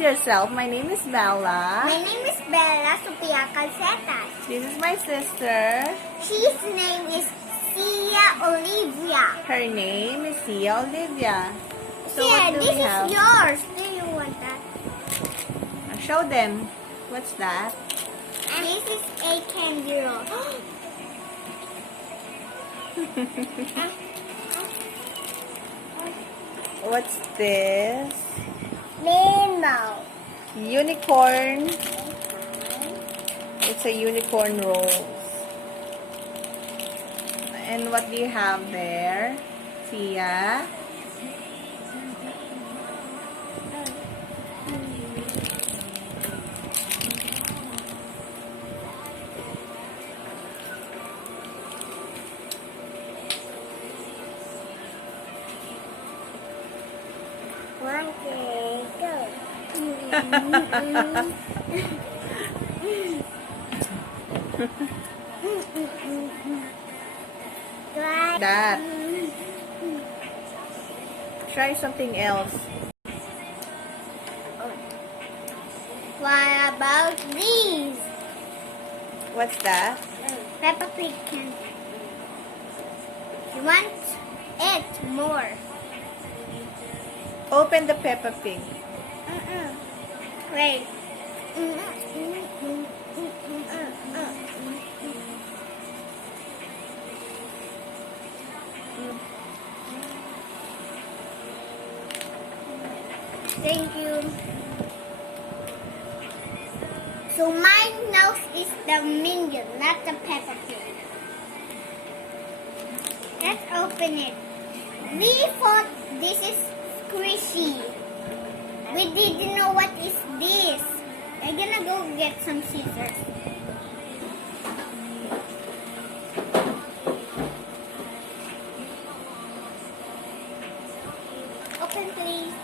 yourself. My name is Bella. My name is Bella Sophia Calcetas. This is my sister. She's name is Sia Olivia. Her name is Sia Olivia. So Yeah, what do this we have? is yours. Do you want that? Show them. What's that? This is a candy roll. What's this? Rainbow. Unicorn. It's a unicorn rose. And what do you have there, Sia? One, two, go. That. Try something else. What about these? What's that? Peppa Pig candy. You want it more? Open the Peppa Pig. Wait. Thank you. So my nose is the minion, not the Peppa Pig. Let's open it. We thought this is squishy. We didn't know what is this. I'm gonna go get some scissors. Open please.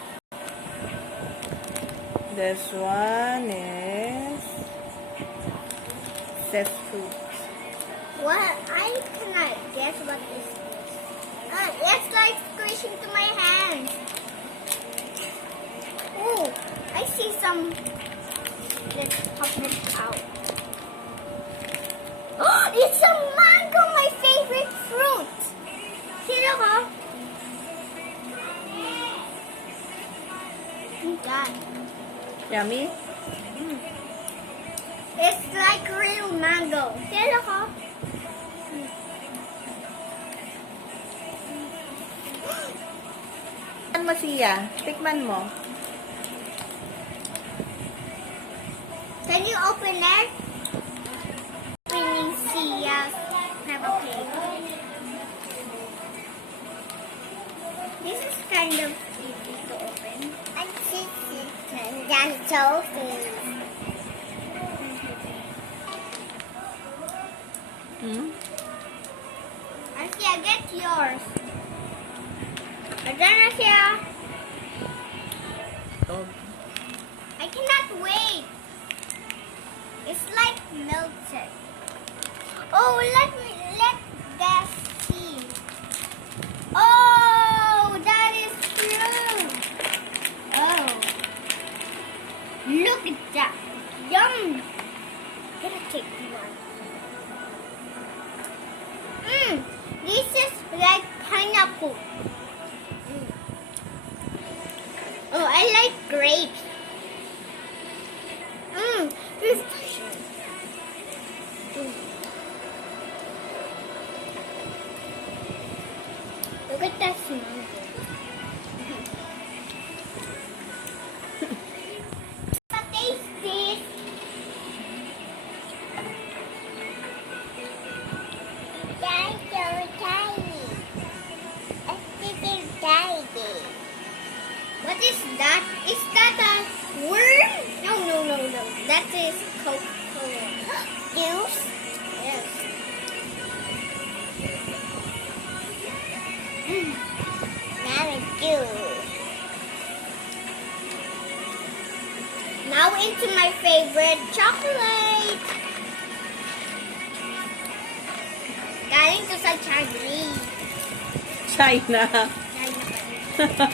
This one is says fruit. What? I cannot guess what is this. It's like squishing to my hands. Oh, I see some. Let's pop it out. Oh, it's a mango, my favorite fruit. See the huh? Oh God. Yummy? It's like real mango. See the huh? Tikman mo, Sia. Tikman mo. Can you open it? Opening Sia's Peppa Pig. This is kind of easy to open. I think that's so easy. Asia, get yours. Asia. I cannot wait. It's like melted. Oh, let that see. Oh, that is true. Oh, look at that. Yum. Gonna take one. This is like pineapple. Oh, I like grapes. Refreshing. Look at that smell. But taste this. That's so tiny. This is tiny. What is that? Is that a worm? No. That is Coca-Cola. Juice? Yes. Now it's juice. Now into my favorite chocolate. Galing to sa Chinese. China. China.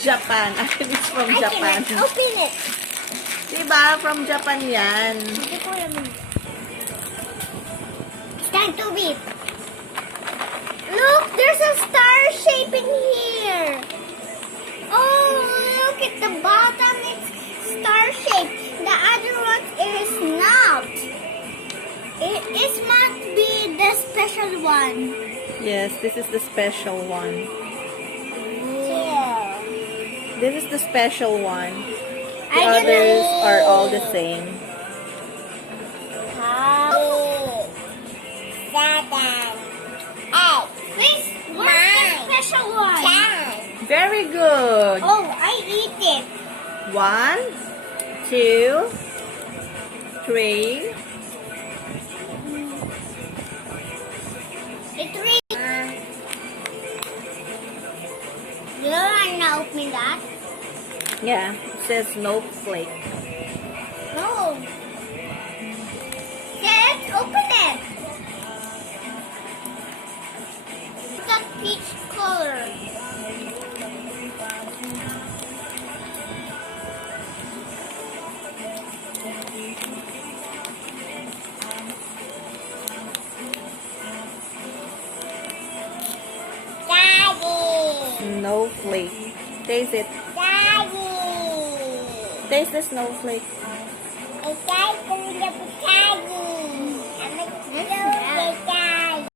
Japan. Actually, it's from I Japan. cannot open it. Diba? From Japan yan. Hindi ko alam. It's time to beat. Look, there's a star shape in here. Oh, look at the bottom. It's star shape. The other one is not. It must be the special one. Yes, this is the special one. Yeah. This is the special one. The I others know. are all the same. Oh. Seven. Eight. Where's the special one? 10. Very good. Oh, I eat it. 1, 2, 3. It's three. You want to open that? Yeah, it says snowflake. No. Yeah, let's open it. It's a peach color. Daddy. Snowflake. Taste it. Daddy. Taste the snowflake. It's like